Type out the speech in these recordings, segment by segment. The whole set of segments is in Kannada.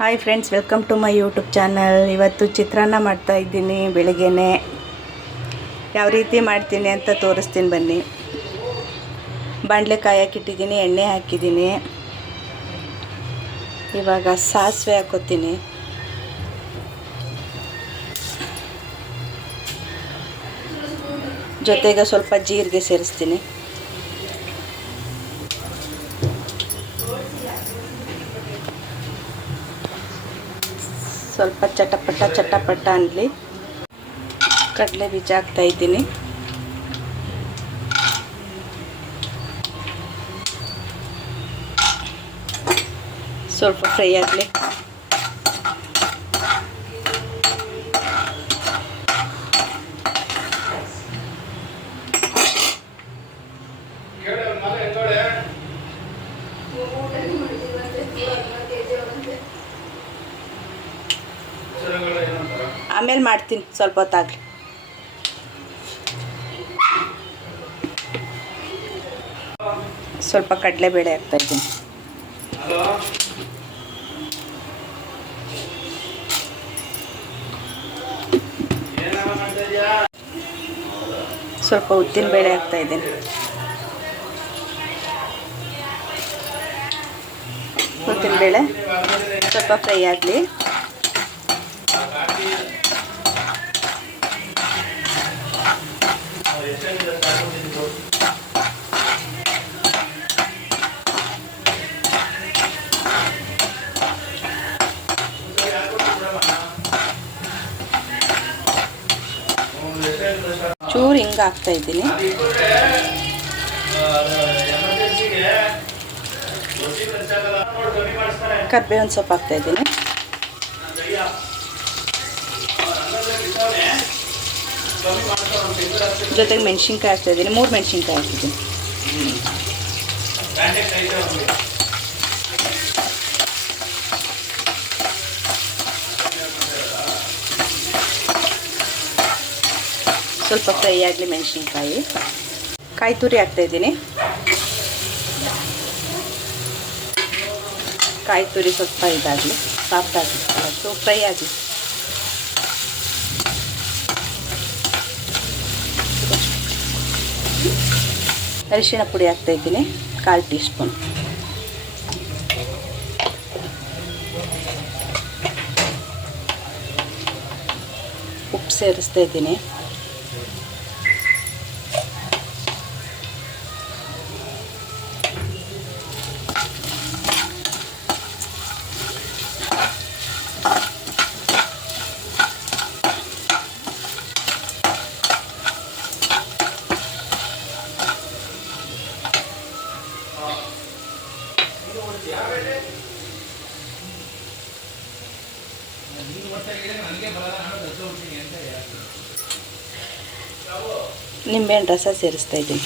Hi friends, welcome to my YouTube channel. ಇವತ್ತು ಚಿತ್ರಾನ್ನ ಮಾಡ್ತಾಯಿದ್ದೀನಿ. ಬೆಳಗ್ಗೆನೇ ಯಾವ ರೀತಿ ಮಾಡ್ತೀನಿ ಅಂತ ತೋರಿಸ್ತೀನಿ ಬನ್ನಿ. ಬಾಣಲೆ ಕಾಯಕ್ಕಿಟ್ಟಿದ್ದೀನಿ, ಎಣ್ಣೆ ಹಾಕಿದ್ದೀನಿ. ಇವಾಗ ಸಾಸಿವೆ ಹಾಕೋತೀನಿ. ಜೊತೆಗೆ ಸ್ವಲ್ಪ ಜೀರಿಗೆ ಸೇರಿಸ್ತೀನಿ. ಸ್ವಲ್ಪ ಚಟಪಟ ಅನ್ನಲಿ ಕಡಲೆ ಬೀಜ ಹಾಕ್ತಾಯಿದ್ದೀನಿ. ಸ್ವಲ್ಪ ಫ್ರೈ ಆಗಲಿ. ಆಮೇಲೆ ಮಾಡ್ತೀನಿ, ಸ್ವಲ್ಪ ಹೊತ್ತಾಗಲಿ. ಸ್ವಲ್ಪ ಕಡಲೆಬೇಳೆ ಹಾಕ್ತಾಯಿದ್ದೀನಿ. ಸ್ವಲ್ಪ ಉದ್ದಿನಬೇಳೆ ಹಾಕ್ತಾಯಿದ್ದೀನಿ. ಉದ್ದಿನಬೇಳೆ ಸ್ವಲ್ಪ ಫ್ರೈ ಆಗಲಿ. ಚೂರು ಹಿಂಗೆ ಹಾಕ್ತಾಯಿದ್ದೀನಿ. ಕರಿಬೇವಿನ ಸೊಪ್ಪು ಹಾಕ್ತಾಯಿದ್ದೀನಿ. ಜೊತೆಗೆ ಮೆಣಸಿನ್ಕಾಯಿ ಹಾಕ್ತಾಯಿದ್ದೀನಿ. 3 ಮೆಣಸಿನ್ಕಾಯಿ ಹಾಕಿದ್ದೀನಿ. ಸ್ವಲ್ಪ ಫ್ರೈ ಆಗಲಿ ಮೆಣಸಿನ್ಕಾಯಿ. ಕಾಯಿ ತುರಿ ಹಾಕ್ತಾಯಿದ್ದೀನಿ. ಕಾಯಿ ತುರಿ ಸ್ವಲ್ಪ ಇದಾಗಲಿ, ಸಾಫ್ಟ್ ಆಗಲಿ, ಸೊ ಫ್ರೈ ಆಗಲಿ. ಅರಿಶಿಣ ಪುಡಿ ಹಾಕ್ತಾಯಿದ್ದೀನಿ, 1/4 ಟೀ ಸ್ಪೂನ್. ಉಪ್ಪು ಸೇರಿಸ್ತಾ ಇದ್ದೀನಿ. ನಿಂಬೆಹಣ್ಣು ರಸ ಸೇರಿಸ್ತಾ ಇದ್ದೀನಿ.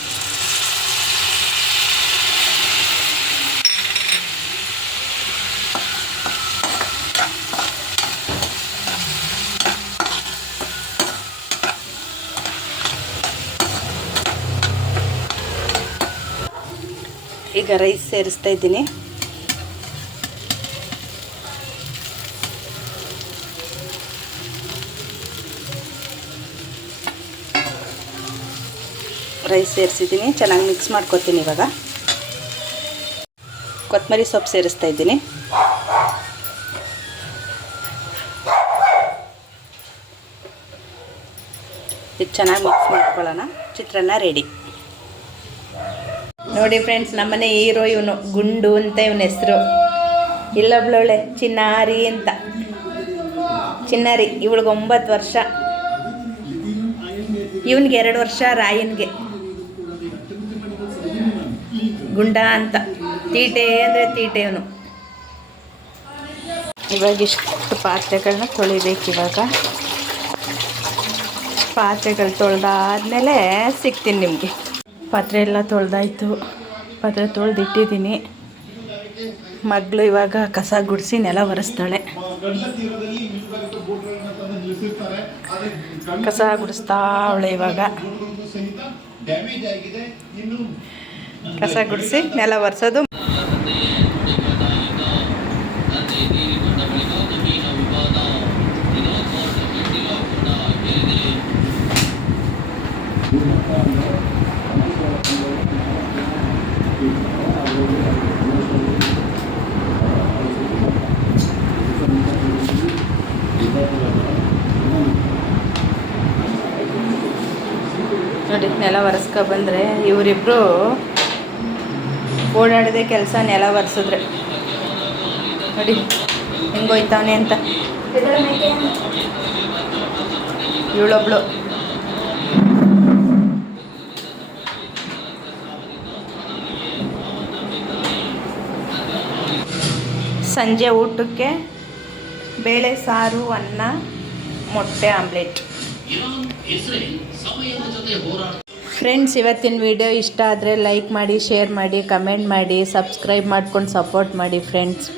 ಈಗ ರೈಸ್ ಸೇರಿಸ್ತಾ ಇದ್ದೀನಿ. ರೈಸ್ ಸೇರಿಸಿದ್ದೀನಿ, ಚೆನ್ನಾಗಿ ಮಿಕ್ಸ್ ಮಾಡ್ಕೊತೀನಿ. ಇವಾಗ ಕೊತ್ತಂಬರಿ ಸೊಪ್ಪು ಸೇರಿಸ್ತಾ ಇದ್ದೀನಿ. ಇದು ಚೆನ್ನಾಗಿ ಮಿಕ್ಸ್ ಮಾಡ್ಕೊಳ್ಳೋಣ. ಚಿತ್ರಾನ್ನ ರೆಡಿ. ನೋಡಿ ಫ್ರೆಂಡ್ಸ್, ನಮ್ಮನೆ ಹೀರೋ ಇವನು, ಗುಂಡು ಅಂತ ಇವನ ಹೆಸರು. ಇಲ್ಲೊಬ್ಳವಳೆ ಚಿನ್ನಾರಿ ಅಂತ. ಚಿನ್ನಾರಿ, ಇವಳಿಗೆ 9 ವರ್ಷ, ಇವನಿಗೆ 2 ವರ್ಷ. ರಾಯನ್ಗೆ ಗುಂಡ ಅಂತ. ತೀಟೆ ಅಂದರೆ ತೀಟೆ ಇವನು. ಇವಾಗ ಇಷ್ಟು ಪಾತ್ರೆಗಳನ್ನ ತೊಳಿಬೇಕು. ಇವಾಗ ಪಾತ್ರೆಗಳು ತೊಳೆದಾದ್ಮೇಲೆ ಸಿಗ್ತೀನಿ ನಿಮಗೆ. ಪಾತ್ರೆ ಎಲ್ಲ ತೊಳೆದಾಯ್ತು. ಪಾತ್ರೆ ತೊಳೆದಿಟ್ಟಿದ್ದೀನಿ. ಮಗಳು ಇವಾಗ ಕಸ ಗುಡಿಸಿ ನೆಲ ಒರೆಸ್ತಾಳೆ. ಕಸ ಗುಡಿಸ್ತಾ ಅವಳೆ ಇವಾಗ. ಕಸ ಗುಡಿಸಿ ನೆಲ ಒರೆಸೋದು. ನೋಡಿ ನೆಲ ಒರೆಸ್ಕೊ ಬಂದರೆ ಇವರಿಬ್ಬರು ಓಡಾಡದೆ ಕೆಲಸ ನೆಲ ಒರೆಸಿದ್ರೆ ನೋಡಿ ಹೆಂಗೋಯ್ತಾವನೆ ಅಂತ. ಇವಳೊಬ್ಳು ಸಂಜೆ ಊಟಕ್ಕೆ ಬೇಳೆ ಸಾರು, ಅನ್ನ, ಮೊಟ್ಟೆ ಆಮ್ಲೆಟ್. ಫ್ರೆಂಡ್ಸ್, ಇವತ್ತಿನ ವಿಡಿಯೋ ಇಷ್ಟ ಆದರೆ ಲೈಕ್ ಮಾಡಿ, ಶೇರ್ ಮಾಡಿ, ಕಮೆಂಟ್ ಮಾಡಿ, ಸಬ್ಸ್ಕ್ರೈಬ್ ಮಾಡ್ಕೊಂಡು ಸಪೋರ್ಟ್ ಮಾಡಿ ಫ್ರೆಂಡ್ಸ್.